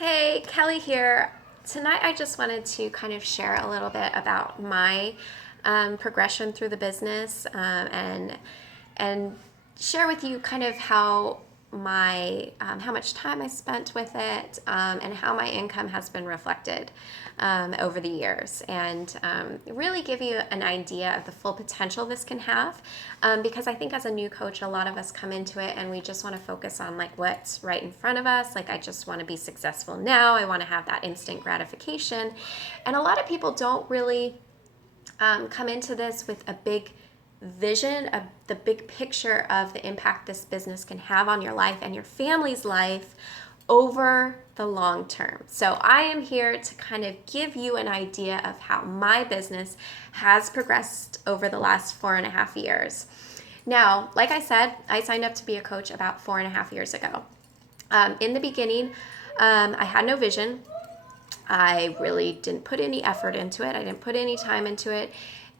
Hey, Kelly here. Tonight I just wanted to kind of share a little bit about my progression through the business and share with you kind of how much time I spent with it and how my income has been reflected over the years, and really give you an idea of the full potential this can have. Because I think as a new coach, a lot of us come into it and we just want to focus on like what's right in front of us. Like, I just want to be successful now. I want to have that instant gratification, and a lot of people don't really come into this with a big vision of the big picture of the impact this business can have on your life and your family's life over the long term. So I am here to kind of give you an idea of how my business has progressed over the last 4.5 years. Now, like I said, I signed up to be a coach about 4.5 years ago. In the beginning, I had no vision. I really didn't put any effort into it. I didn't put any time into it.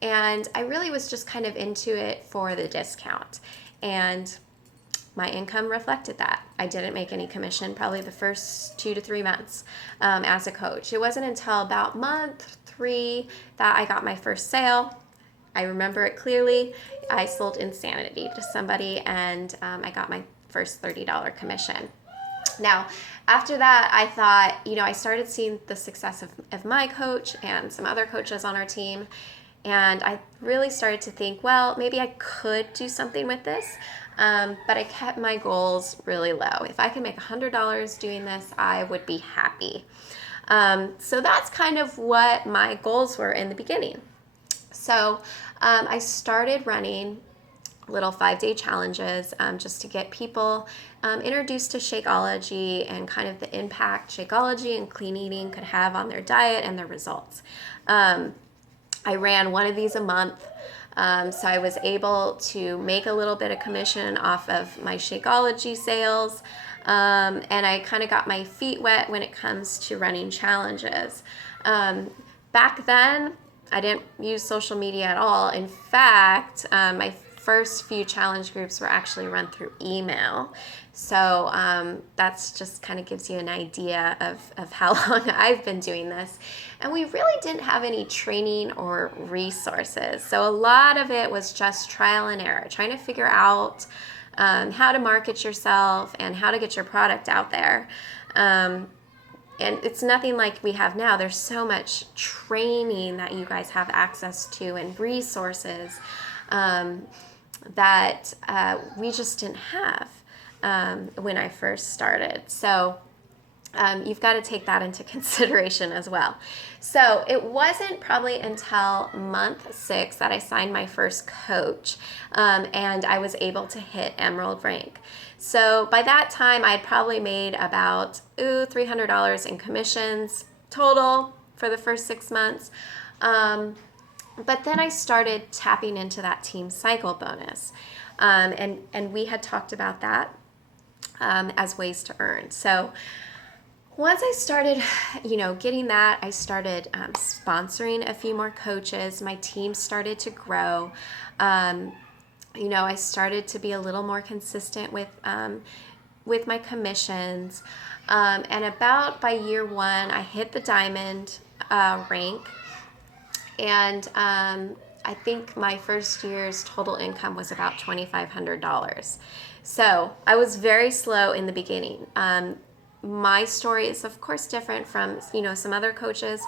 And I really was just kind of into it for the discount. And my income reflected that. I didn't make any commission probably the first 2 to 3 months as a coach. It wasn't until about month 3 that I got my first sale. I remember it clearly. I sold Insanity to somebody, and I got my first $30 commission. Now, after that, I thought, I started seeing the success of my coach and some other coaches on our team. And I really started to think, well, maybe I could do something with this. But I kept my goals really low. If I could make $100 doing this, I would be happy. So that's kind of what my goals were in the beginning. So I started running little 5-day challenges just to get people introduced to Shakeology and kind of the impact Shakeology and clean eating could have on their diet and their results. I ran one of these a month, so I was able to make a little bit of commission off of my Shakeology sales, and I kind of got my feet wet when it comes to running challenges. Back then, I didn't use social media at all. In fact, my first few challenge groups were actually run through email. So that's just kind of gives you an idea of how long I've been doing this. And we really didn't have any training or resources. So a lot of it was just trial and error, trying to figure out how to market yourself and how to get your product out there. And it's nothing like we have now. There's so much training that you guys have access to and resources that we just didn't have when I first started. So you've got to take that into consideration as well. So it wasn't probably until month 6 that I signed my first coach, and I was able to hit Emerald rank. So by that time, I had probably made about $300 in commissions total for the first 6 months. But then I started tapping into that team cycle bonus, and we had talked about that as ways to earn. So once I started, getting that, I started sponsoring a few more coaches. My team started to grow. I started to be a little more consistent with my commissions. And about by year 1, I hit the diamond rank. And I think my first year's total income was about $2,500. So I was very slow in the beginning. My story is, of course, different from, some other coaches.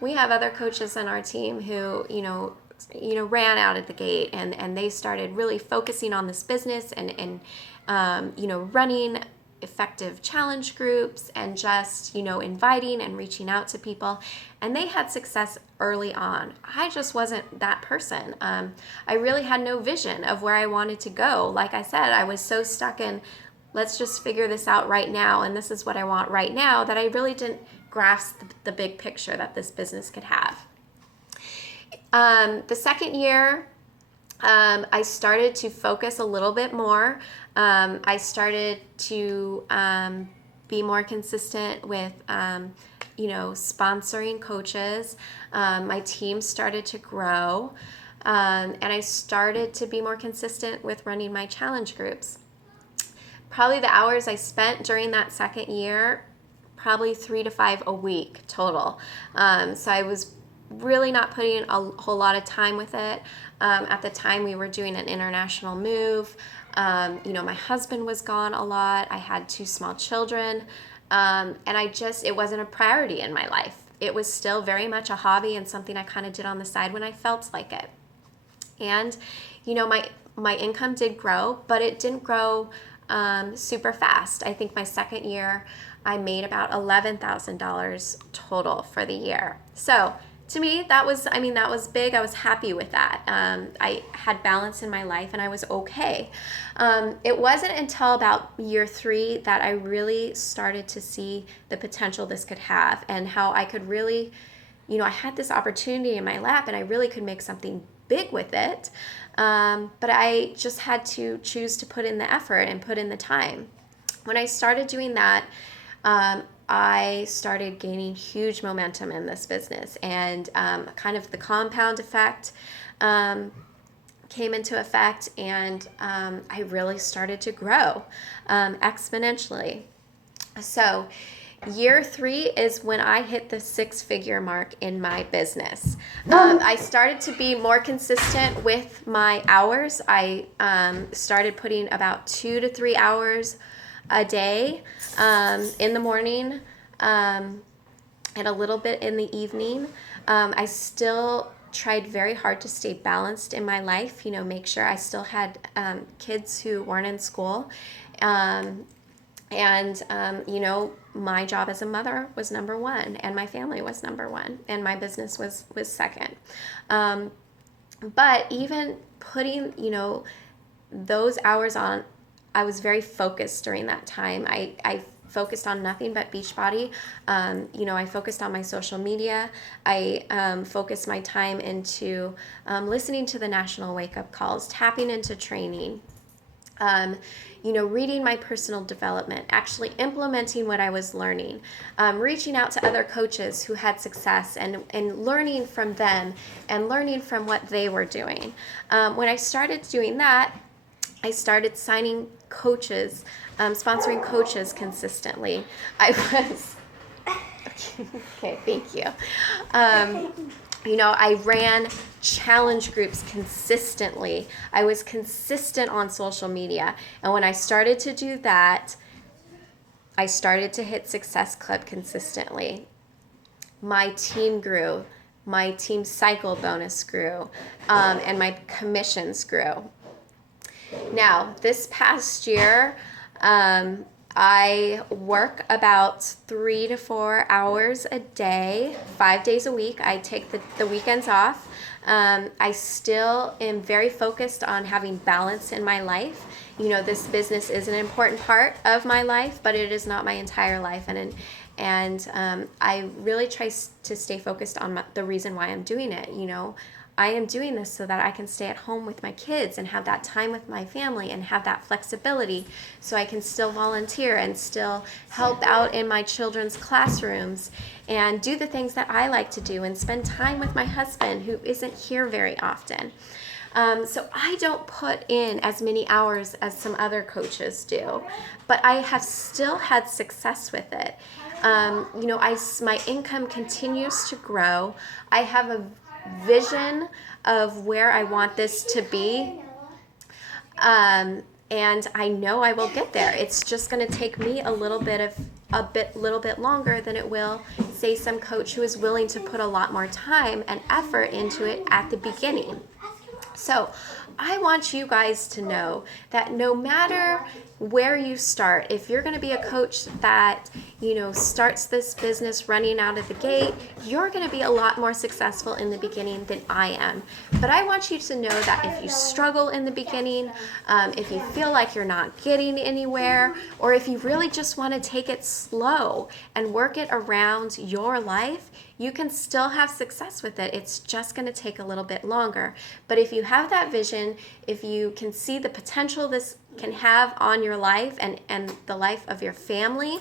We have other coaches on our team who, ran out at the gate, and they started really focusing on this business and running effective challenge groups and just, inviting and reaching out to people. And they had success early on. I just wasn't that person. I really had no vision of where I wanted to go. Like I said, I was so stuck in, let's just figure this out right now, and this is what I want right now, that I really didn't grasp the big picture that this business could have. The second year, I started to focus a little bit more. I started to be more consistent with, sponsoring coaches. My team started to grow, and I started to be more consistent with running my challenge groups. Probably the hours I spent during that second year probably 3 to 5 a week total. So I was really not putting a whole lot of time with it. At the time, we were doing an international move. My husband was gone a lot. I had 2 small children. And it wasn't a priority in my life. It was still very much a hobby and something I kind of did on the side when I felt like it. And, my income did grow, but it didn't grow super fast. I think my second year, I made about $11,000 total for the year. So to me, that was big. I was happy with that. I had balance in my life and I was okay. It wasn't until about year 3 that I really started to see the potential this could have and how I could really, I had this opportunity in my lap and I really could make something big with it. But I just had to choose to put in the effort and put in the time. When I started doing that, I started gaining huge momentum in this business, and kind of the compound effect came into effect, and I really started to grow exponentially. So year 3 is when I hit the 6-figure mark in my business. I started to be more consistent with my hours. I started putting about 2 to 3 hours a day in the morning and a little bit in the evening. I still tried very hard to stay balanced in my life, make sure I still had kids who weren't in school. My job as a mother was number 1, and my family was number 1, and my business was second. But even putting, those hours on, I was very focused during that time. I focused on nothing but Beachbody. I focused on my social media. I focused my time into listening to the national wake-up calls, tapping into training, reading my personal development, actually implementing what I was learning, reaching out to other coaches who had success and learning from them and learning from what they were doing. When I started doing that, I started signing coaches, sponsoring coaches consistently. I was, okay, thank you. I ran challenge groups consistently. I was consistent on social media. And when I started to do that, I started to hit Success Club consistently. My team grew. My team cycle bonus grew. And my commissions grew. Now, this past year, I work about 3 to 4 hours a day, 5 days a week. I take the weekends off. I still am very focused on having balance in my life. This business is an important part of my life, but it is not my entire life. And I really try to stay focused on the reason why I'm doing it. I am doing this so that I can stay at home with my kids and have that time with my family and have that flexibility so I can still volunteer and still help out in my children's classrooms and do the things that I like to do and spend time with my husband who isn't here very often. So I don't put in as many hours as some other coaches do, but I have still had success with it. My income continues to grow. I have a vision of where I want this to be, and I know I will get there. It's just going to take me a little bit longer than it will, say, some coach who is willing to put a lot more time and effort into it at the beginning. So I want you guys to know that no matter where you start, if you're going to be a coach that, starts this business running out of the gate, you're going to be a lot more successful in the beginning than I am. But I want you to know that if you struggle in the beginning, if you feel like you're not getting anywhere, or if you really just want to take it slow and work it around your life, you can still have success with it. It's just going to take a little bit longer. But if you have that vision, if you can see the potential this can have on your life and the life of your family,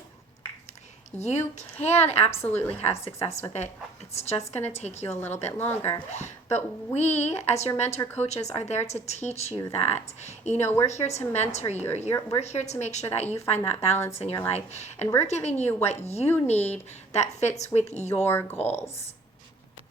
You can absolutely have success with it. It's just going to take you a little bit longer. But we, as your mentor coaches, are there to teach you that. We're here to mentor you. We're here to make sure that you find that balance in your life. And we're giving you what you need that fits with your goals.